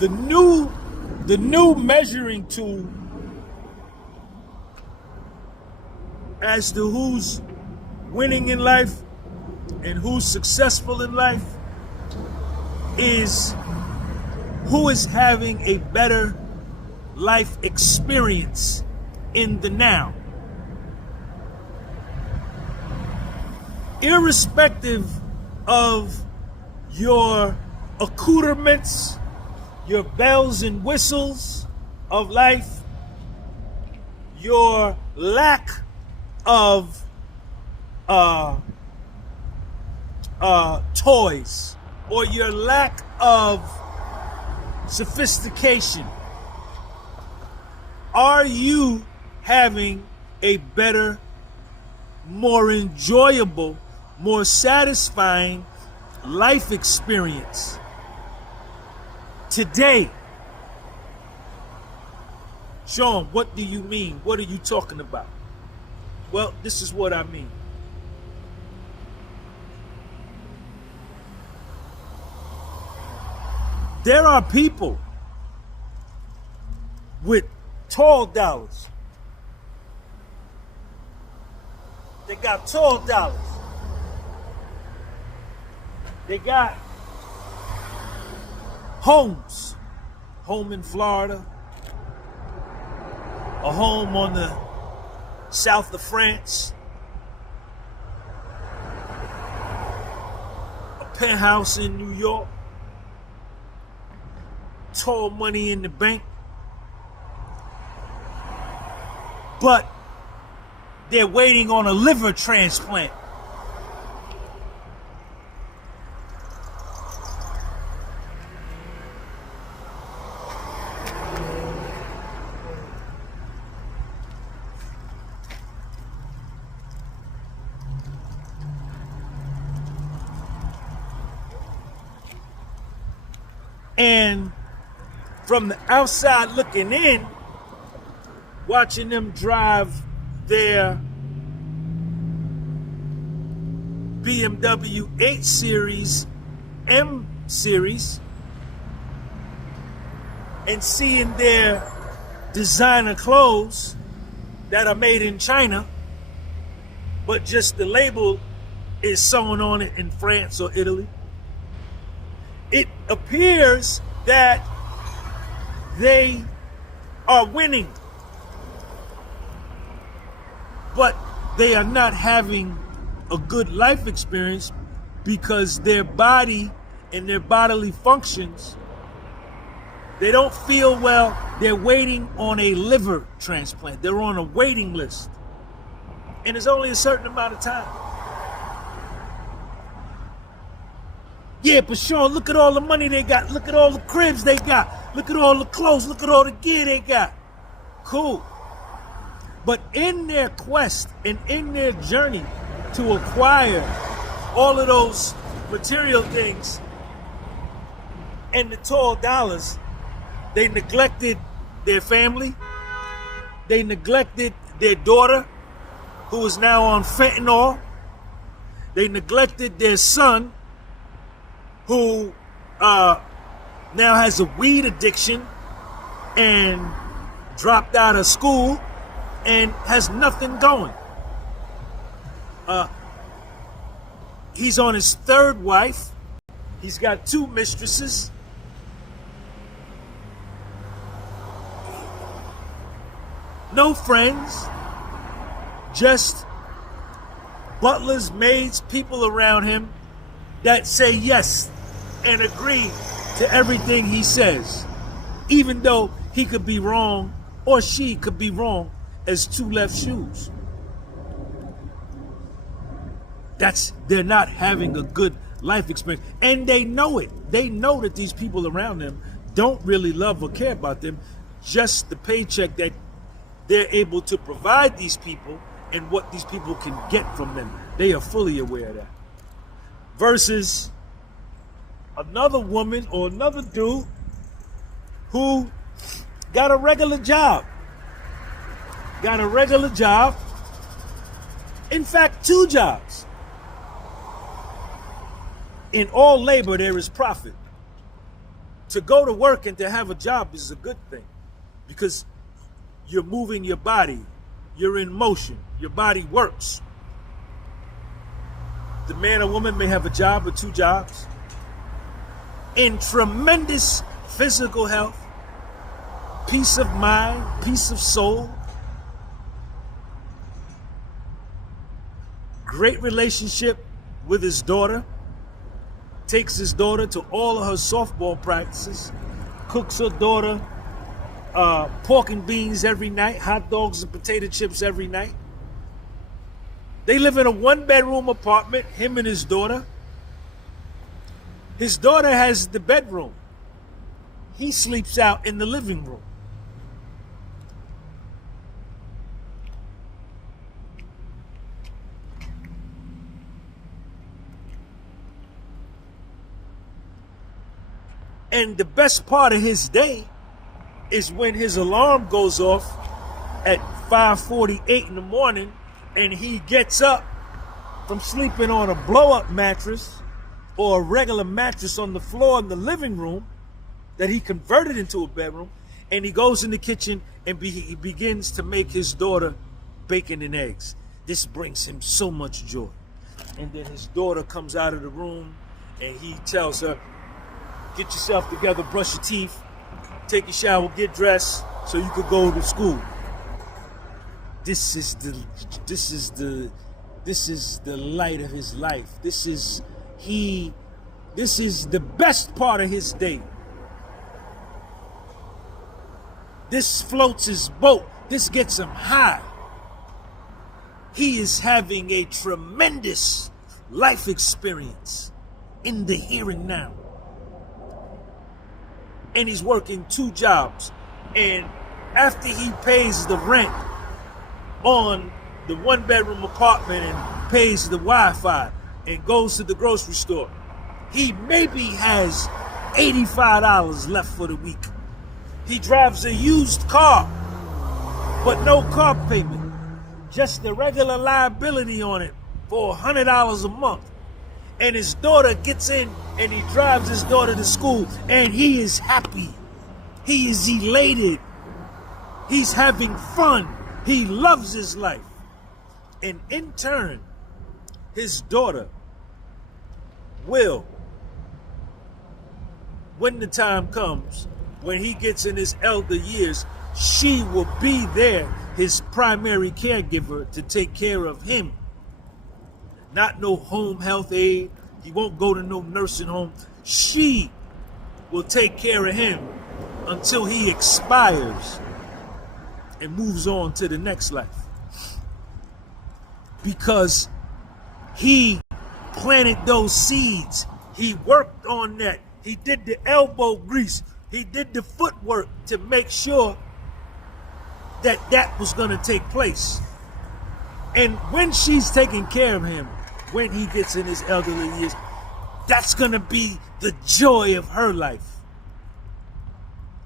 the new measuring tool as to who's winning in life and who's successful in life is who is having a better life experience in the now. Irrespective of your accoutrements, your bells and whistles of life, your lack of toys, or your lack of sophistication, are you having a better, more enjoyable, more satisfying life experience today? Sean, what do you mean? What are you talking about? Well, this is what I mean. There are people with tall dollars. They got tall dollars. They got homes. Home in Florida. A home on the south of France. A penthouse in New York. Tall money in the bank. But they're waiting on a liver transplant. And from the outside looking in, watching them drive their BMW 8 Series, M Series, and seeing their designer clothes that are made in China, but just the label is sewn on it in France or Italy, it appears that they are winning, but they are not having a good life experience because their body and their bodily functions, they don't feel well. They're waiting on a liver transplant. They're on a waiting list. And it's only a certain amount of time. Yeah, but Sean, look at all the money they got. Look at all the cribs they got. Look at all the clothes. Look at all the gear they got. Cool. But in their quest and in their journey to acquire all of those material things and the tall dollars, they neglected their family. They neglected their daughter, who is now on fentanyl. They neglected their son, who now has a weed addiction and dropped out of school and has nothing going. He's on his third wife. He's got 2 mistresses. No friends, just butlers, maids, people around him that say yes and agree to everything he says, even though he could be wrong or she could be wrong as 2 left shoes. They're not having a good life experience, and they know it. They know that these people around them don't really love or care about them, just the paycheck that they're able to provide these people and what these people can get from them. They are fully aware of that. Versus another woman or another dude who got a regular job. In fact, 2 jobs. In all labor, there is profit. To go to work and to have a job is a good thing because you're moving your body, you're in motion, your body works. The man or woman may have a job or two jobs in tremendous physical health, peace of mind, peace of soul, great relationship with his daughter, takes his daughter to all of her softball practices, cooks her daughter pork and beans every night, hot dogs and potato chips every night. They live in a 1-bedroom apartment, him and his daughter. His daughter has the bedroom. He sleeps out in the living room. And the best part of his day is when his alarm goes off at 5:48 in the morning and he gets up from sleeping on a blow-up mattress or a regular mattress on the floor in the living room that he converted into a bedroom, and he goes in the kitchen and he begins to make his daughter bacon and eggs. This brings him so much joy. And then his daughter comes out of the room and he tells her, get yourself together, brush your teeth, take a shower, get dressed so you could go to school. This is the light of his life. This is the best part of his day. This floats his boat. This gets him high. He is having a tremendous life experience in the here and now. And he's working 2 jobs. And after he pays the rent on the 1-bedroom apartment and pays the Wi-Fi and goes to the grocery store, he maybe has $85 left for the week. He drives a used car, but no car payment, just the regular liability on it for $100 a month. And his daughter gets in and he drives his daughter to school and he is happy. He is elated. He's having fun. He loves his life. And in turn, his daughter will, when the time comes, when he gets in his elder years, she will be there, his primary caregiver, to take care of him. Not no home health aide. He won't go to no nursing home. She will take care of him until he expires and moves on to the next life. Because he planted those seeds. He worked on that. He did the elbow grease. He did the footwork to make sure that that was going to take place. And when she's taking care of him, when he gets in his elderly years, that's going to be the joy of her life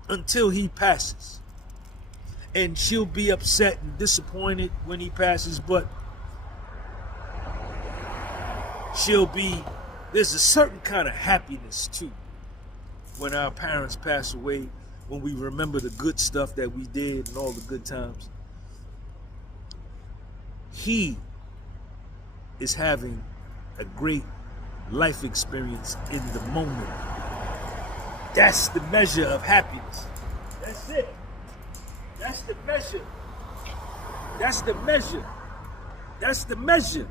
until he passes. And she'll be upset and disappointed when he passes, but there's a certain kind of happiness too when our parents pass away, when we remember the good stuff that we did and all the good times. He is having a great life experience in the moment. That's the measure of happiness. That's it. That's the measure. That's the measure. That's the measure.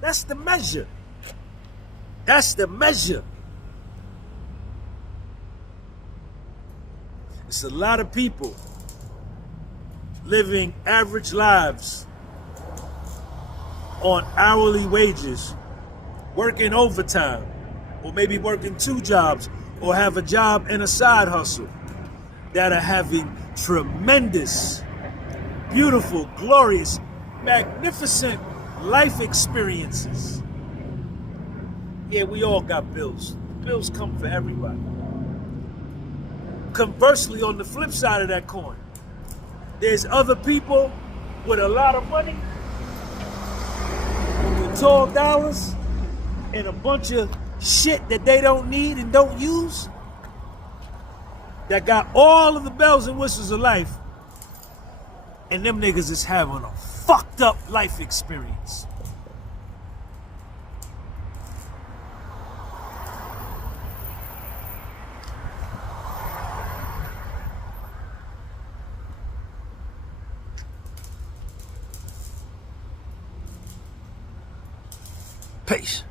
That's the measure. That's the measure. It's a lot of people living average lives on hourly wages, working overtime, or maybe working 2 jobs, or have a job and a side hustle, that are having tremendous, beautiful, glorious, magnificent life experiences. Yeah, we all got bills. Bills come for everybody. Conversely, on the flip side of that coin, there's other people with a lot of money, with tall dollars, and a bunch of shit that they don't need and don't use, that got all of the bells and whistles of life, and them niggas is having a fucked up life experience. Peace.